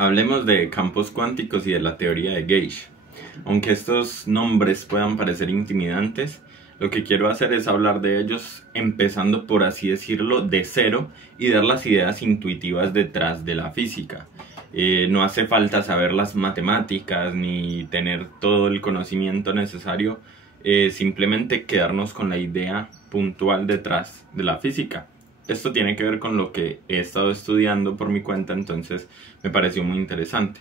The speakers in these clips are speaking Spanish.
Hablemos de campos cuánticos y de la teoría de Gauge. Aunque estos nombres puedan parecer intimidantes, lo que quiero hacer es hablar de ellos empezando, por así decirlo, de cero y dar las ideas intuitivas detrás de la física. No hace falta saber las matemáticas ni tener todo el conocimiento necesario, simplemente quedarnos con la idea puntual detrás de la física. Esto tiene que ver con lo que he estado estudiando por mi cuenta, entonces me pareció muy interesante.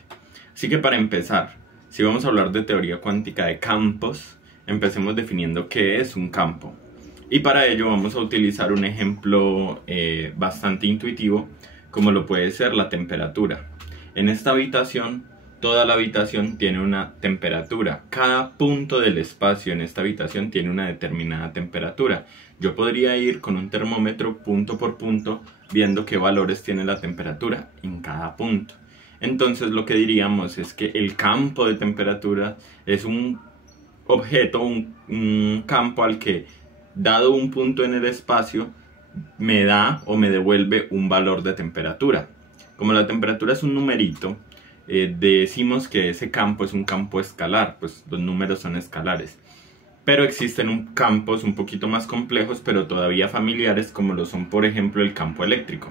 Así que para empezar, si vamos a hablar de teoría cuántica de campos, empecemos definiendo qué es un campo. Y para ello vamos a utilizar un ejemplo bastante intuitivo, como lo puede ser la temperatura. En esta habitación, toda la habitación tiene una temperatura. Cada punto del espacio en esta habitación tiene una determinada temperatura. Yo podría ir con un termómetro punto por punto viendo qué valores tiene la temperatura en cada punto. Entonces lo que diríamos es que el campo de temperatura es un objeto, un campo al que, dado un punto en el espacio, me da o me devuelve un valor de temperatura. Como la temperatura es un numerito, decimos que ese campo es un campo escalar, pues los números son escalares. Pero existen campos un poquito más complejos, pero todavía familiares, como lo son, por ejemplo, el campo eléctrico.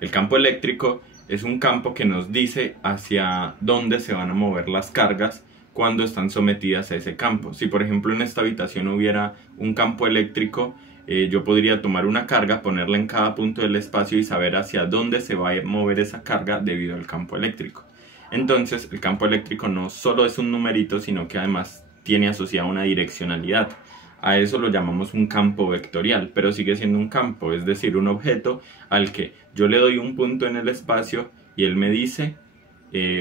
El campo eléctrico es un campo que nos dice hacia dónde se van a mover las cargas cuando están sometidas a ese campo. Si, por ejemplo, en esta habitación hubiera un campo eléctrico, yo podría tomar una carga, ponerla en cada punto del espacio y saber hacia dónde se va a mover esa carga debido al campo eléctrico. Entonces, el campo eléctrico no solo es un numerito, sino que además tiene asociada una direccionalidad. A eso lo llamamos un campo vectorial, pero sigue siendo un campo, es decir, un objeto al que yo le doy un punto en el espacio y él me dice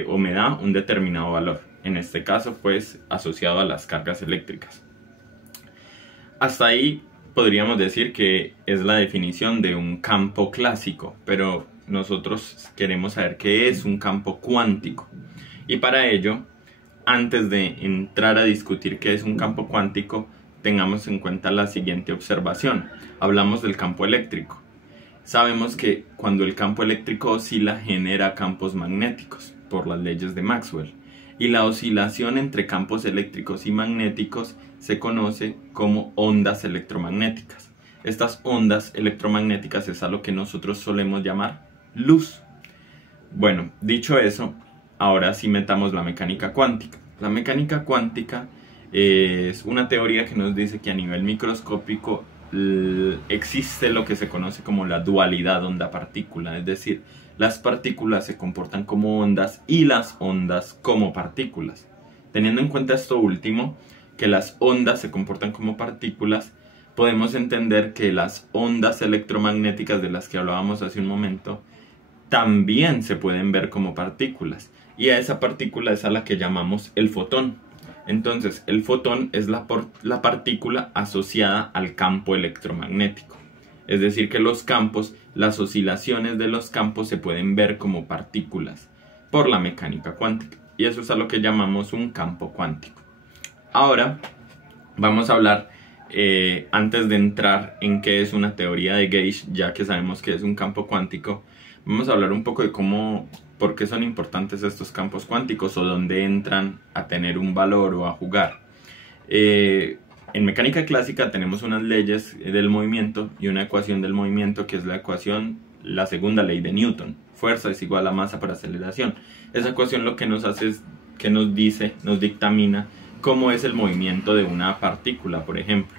o me da un determinado valor. En este caso, pues, asociado a las cargas eléctricas. Hasta ahí podríamos decir que es la definición de un campo clásico, pero nosotros queremos saber qué es un campo cuántico. Y para ello, antes de entrar a discutir qué es un campo cuántico, tengamos en cuenta la siguiente observación. Hablamos del campo eléctrico. Sabemos que cuando el campo eléctrico oscila, genera campos magnéticos por las leyes de Maxwell. Y la oscilación entre campos eléctricos y magnéticos se conoce como ondas electromagnéticas. Estas ondas electromagnéticas es a lo que nosotros solemos llamar luz. Bueno, dicho eso, ahora sí metamos la mecánica cuántica. La mecánica cuántica es una teoría que nos dice que a nivel microscópico existe lo que se conoce como la dualidad onda-partícula, es decir, las partículas se comportan como ondas y las ondas como partículas. Teniendo en cuenta esto último, que las ondas se comportan como partículas, podemos entender que las ondas electromagnéticas de las que hablábamos hace un momento también se pueden ver como partículas, y a esa partícula es a la que llamamos el fotón. Entonces, el fotón es la partícula asociada al campo electromagnético. Es decir, que los campos, las oscilaciones de los campos se pueden ver como partículas por la mecánica cuántica. Y eso es a lo que llamamos un campo cuántico. Ahora vamos a hablar, antes de entrar en qué es una teoría de Gauge, ya que sabemos que es un campo cuántico, vamos a hablar un poco de por qué son importantes estos campos cuánticos o dónde entran a tener un valor o a jugar. En mecánica clásica tenemos unas leyes del movimiento y una ecuación del movimiento, que es la segunda ley de Newton. Fuerza es igual a masa por aceleración. Esa ecuación lo que nos hace es que nos dictamina cómo es el movimiento de una partícula, por ejemplo.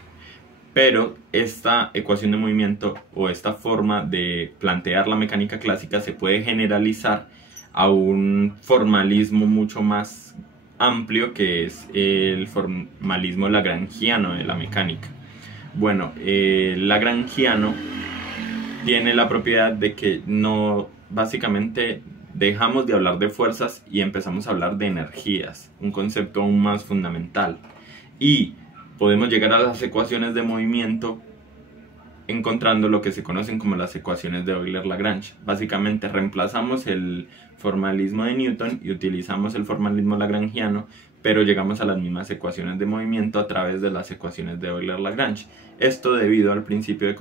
Pero esta ecuación de movimiento o esta forma de plantear la mecánica clásica se puede generalizar a un formalismo mucho más amplio, que es el formalismo lagrangiano de la mecánica. Bueno, lagrangiano tiene la propiedad de que básicamente dejamos de hablar de fuerzas y empezamos a hablar de energías, un concepto aún más fundamental. Y podemos llegar a las ecuaciones de movimiento encontrando lo que se conocen como las ecuaciones de Euler-Lagrange. Básicamente reemplazamos el formalismo de Newton y utilizamos el formalismo lagrangiano, pero llegamos a las mismas ecuaciones de movimiento a través de las ecuaciones de Euler-Lagrange. Esto debido al principio de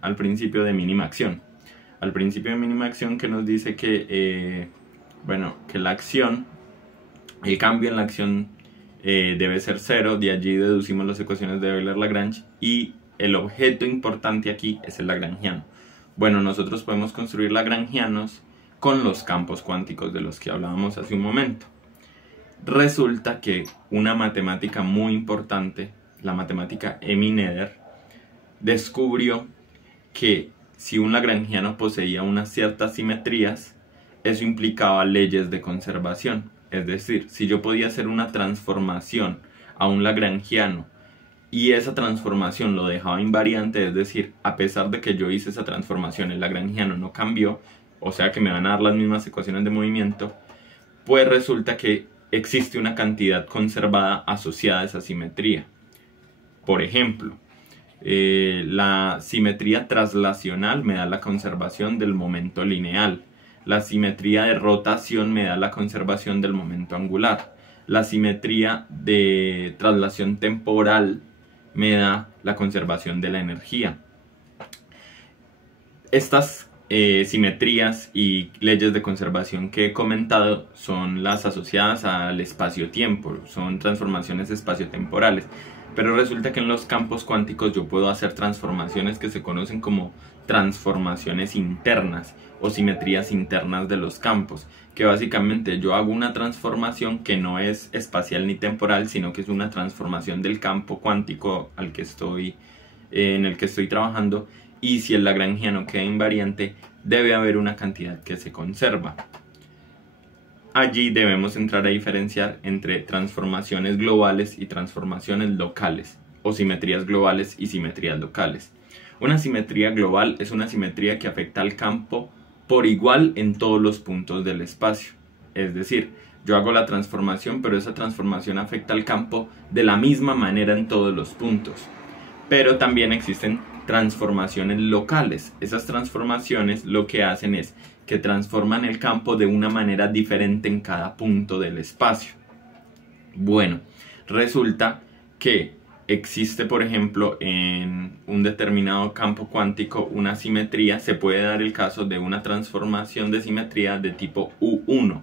al principio de mínima acción. Al principio de mínima acción, que nos dice que Bueno, que la acción, el cambio en la acción debe ser cero. De allí deducimos las ecuaciones de Euler-Lagrange y el objeto importante aquí es el lagrangiano. Bueno, nosotros podemos construir lagrangianos con los campos cuánticos de los que hablábamos hace un momento. Resulta que una matemática muy importante, la matemática Emmy Noether, descubrió que si un lagrangiano poseía unas ciertas simetrías, eso implicaba leyes de conservación. Es decir, si yo podía hacer una transformación a un lagrangiano y esa transformación lo dejaba invariante, es decir, a pesar de que yo hice esa transformación, el lagrangiano no cambió, o sea que me van a dar las mismas ecuaciones de movimiento, pues resulta que existe una cantidad conservada asociada a esa simetría. Por ejemplo, la simetría traslacional me da la conservación del momento lineal. La simetría de rotación me da la conservación del momento angular. La simetría de traslación temporal me da la conservación de la energía. Estas simetrías y leyes de conservación que he comentado son las asociadas al espacio-tiempo, son transformaciones espaciotemporales. Pero resulta que en los campos cuánticos yo puedo hacer transformaciones que se conocen como transformaciones internas o simetrías internas de los campos, que básicamente yo hago una transformación que no es espacial ni temporal, sino que es una transformación del campo cuántico en el que estoy trabajando, y si el lagrangiano queda invariante, debe haber una cantidad que se conserva. Allí debemos entrar a diferenciar entre transformaciones globales y transformaciones locales, o simetrías globales y simetrías locales. Una simetría global es una simetría que afecta al campo por igual en todos los puntos del espacio. Es decir, yo hago la transformación, pero esa transformación afecta al campo de la misma manera en todos los puntos. Pero también existen transformaciones locales. Esas transformaciones lo que hacen es que transforman el campo de una manera diferente en cada punto del espacio. Bueno, resulta que existe, por ejemplo, en un determinado campo cuántico una simetría. Se puede dar el caso de una transformación de simetría de tipo U1.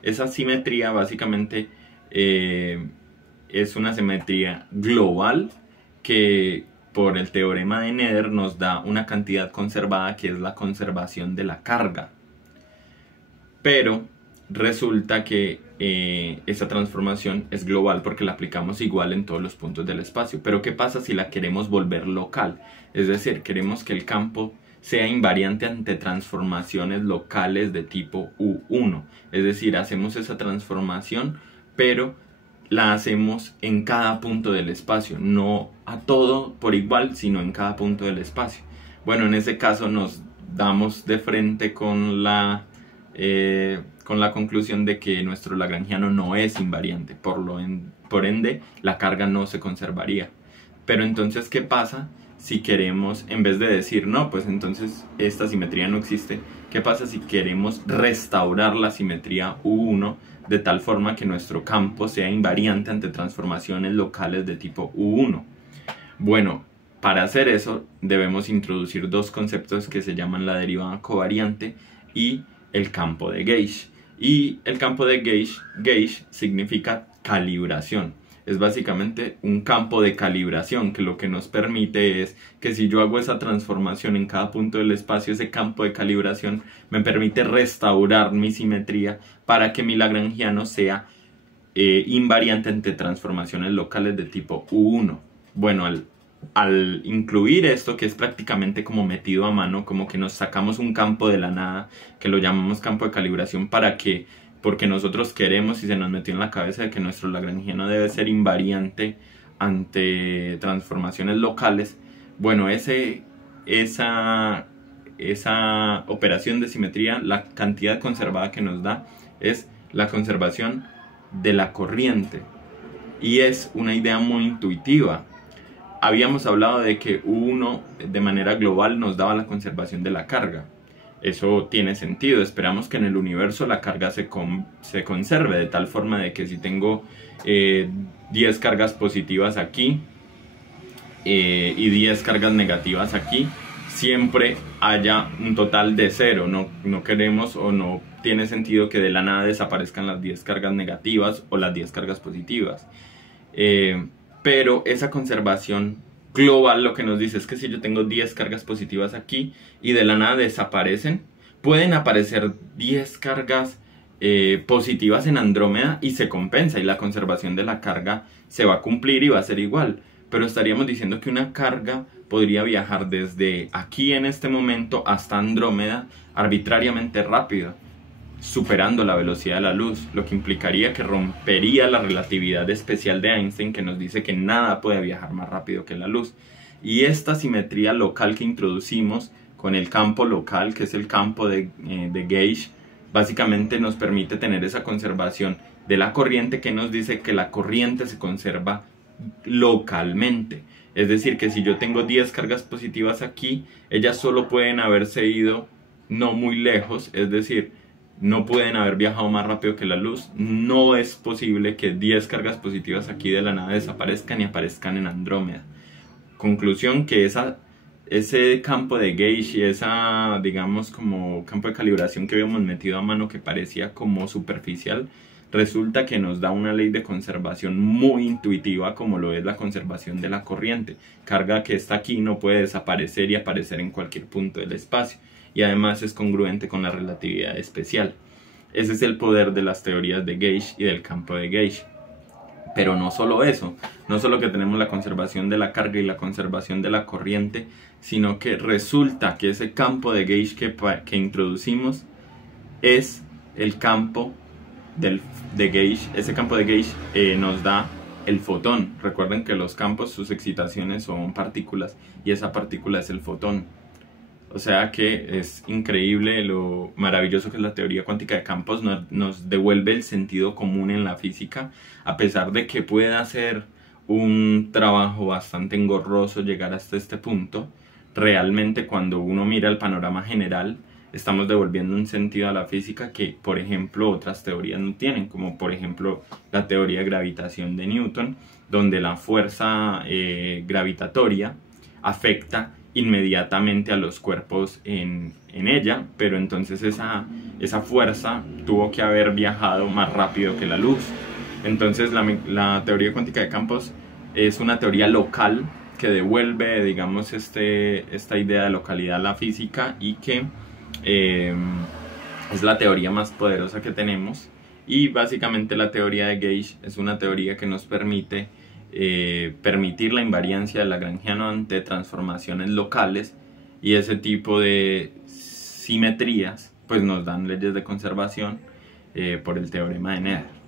Esa simetría básicamente es una simetría global que por el teorema de Noether nos da una cantidad conservada que es la conservación de la carga. Pero resulta que esa transformación es global porque la aplicamos igual en todos los puntos del espacio. Pero ¿qué pasa si la queremos volver local? Es decir, queremos que el campo sea invariante ante transformaciones locales de tipo U1. Es decir, hacemos esa transformación, pero la hacemos en cada punto del espacio, no a todo por igual, sino en cada punto del espacio. Bueno, en ese caso nos damos de frente con la conclusión de que nuestro lagrangiano no es invariante, por ende la carga no se conservaría. Pero entonces, ¿qué pasa si queremos, en vez de decir no, pues entonces esta simetría no existe, qué pasa si queremos restaurar la simetría U1 de tal forma que nuestro campo sea invariante ante transformaciones locales de tipo U1? Bueno, para hacer eso debemos introducir dos conceptos que se llaman la derivada covariante y el campo de Gauge. Y el campo de Gauge significa calibración. Es básicamente un campo de calibración que lo que nos permite es que si yo hago esa transformación en cada punto del espacio, ese campo de calibración me permite restaurar mi simetría para que mi lagrangiano sea invariante ante transformaciones locales de tipo U1. Bueno, al incluir esto, que es prácticamente como metido a mano, como que nos sacamos un campo de la nada, que lo llamamos campo de calibración, porque nosotros queremos y se nos metió en la cabeza de que nuestro lagrangiano debe ser invariante ante transformaciones locales. Bueno, esa operación de simetría, la cantidad conservada que nos da es la conservación de la corriente, y es una idea muy intuitiva. Habíamos hablado de que U1 de manera global nos daba la conservación de la carga. Eso tiene sentido. Esperamos que en el universo la carga se conserve de tal forma de que si tengo 10 cargas positivas aquí y 10 cargas negativas aquí, siempre haya un total de 0. No queremos o no tiene sentido que de la nada desaparezcan las 10 cargas negativas o las 10 cargas positivas. Pero esa conservación global lo que nos dice es que si yo tengo 10 cargas positivas aquí y de la nada desaparecen, pueden aparecer 10 cargas positivas en Andrómeda y se compensa y la conservación de la carga se va a cumplir y va a ser igual. Pero estaríamos diciendo que una carga podría viajar desde aquí en este momento hasta Andrómeda arbitrariamente rápido, superando la velocidad de la luz, lo que implicaría que rompería la relatividad especial de Einstein, que nos dice que nada puede viajar más rápido que la luz. Y esta simetría local que introducimos con el campo local, que es el campo de Gauge, básicamente nos permite tener esa conservación de la corriente, que nos dice que la corriente se conserva localmente. Es decir, que si yo tengo 10 cargas positivas aquí, ellas solo pueden haberse ido no muy lejos, es decir, no pueden haber viajado más rápido que la luz. No es posible que 10 cargas positivas aquí de la nada desaparezcan y aparezcan en Andrómeda. Conclusión, que ese campo de Gauge y esa, digamos, como campo de calibración que habíamos metido a mano que parecía como superficial, resulta que nos da una ley de conservación muy intuitiva, como lo es la conservación de la corriente. Carga que está aquí no puede desaparecer y aparecer en cualquier punto del espacio, y además es congruente con la relatividad especial. Ese es el poder de las teorías de Gauge y del campo de Gauge. Pero no solo eso, no solo que tenemos la conservación de la carga y la conservación de la corriente, sino que resulta que ese campo de Gauge que introducimos es el campo de Gauge. Ese campo de Gauge nos da el fotón. Recuerden que los campos, sus excitaciones son partículas, y esa partícula es el fotón. O sea que es increíble lo maravilloso que es la teoría cuántica de campos. Nos devuelve el sentido común en la física, a pesar de que pueda ser un trabajo bastante engorroso llegar hasta este punto. Realmente, cuando uno mira el panorama general, estamos devolviendo un sentido a la física que, por ejemplo, otras teorías no tienen, como por ejemplo la teoría de gravitación de Newton, donde la fuerza gravitatoria afecta inmediatamente a los cuerpos en ella, pero entonces esa fuerza tuvo que haber viajado más rápido que la luz. Entonces la teoría cuántica de campos es una teoría local que devuelve, digamos, esta idea de localidad a la física, y que es la teoría más poderosa que tenemos. Y básicamente la teoría de Gauge es una teoría que nos permite permitir la invariancia de Lagrangiano ante transformaciones locales, y ese tipo de simetrías pues nos dan leyes de conservación por el teorema de Nether.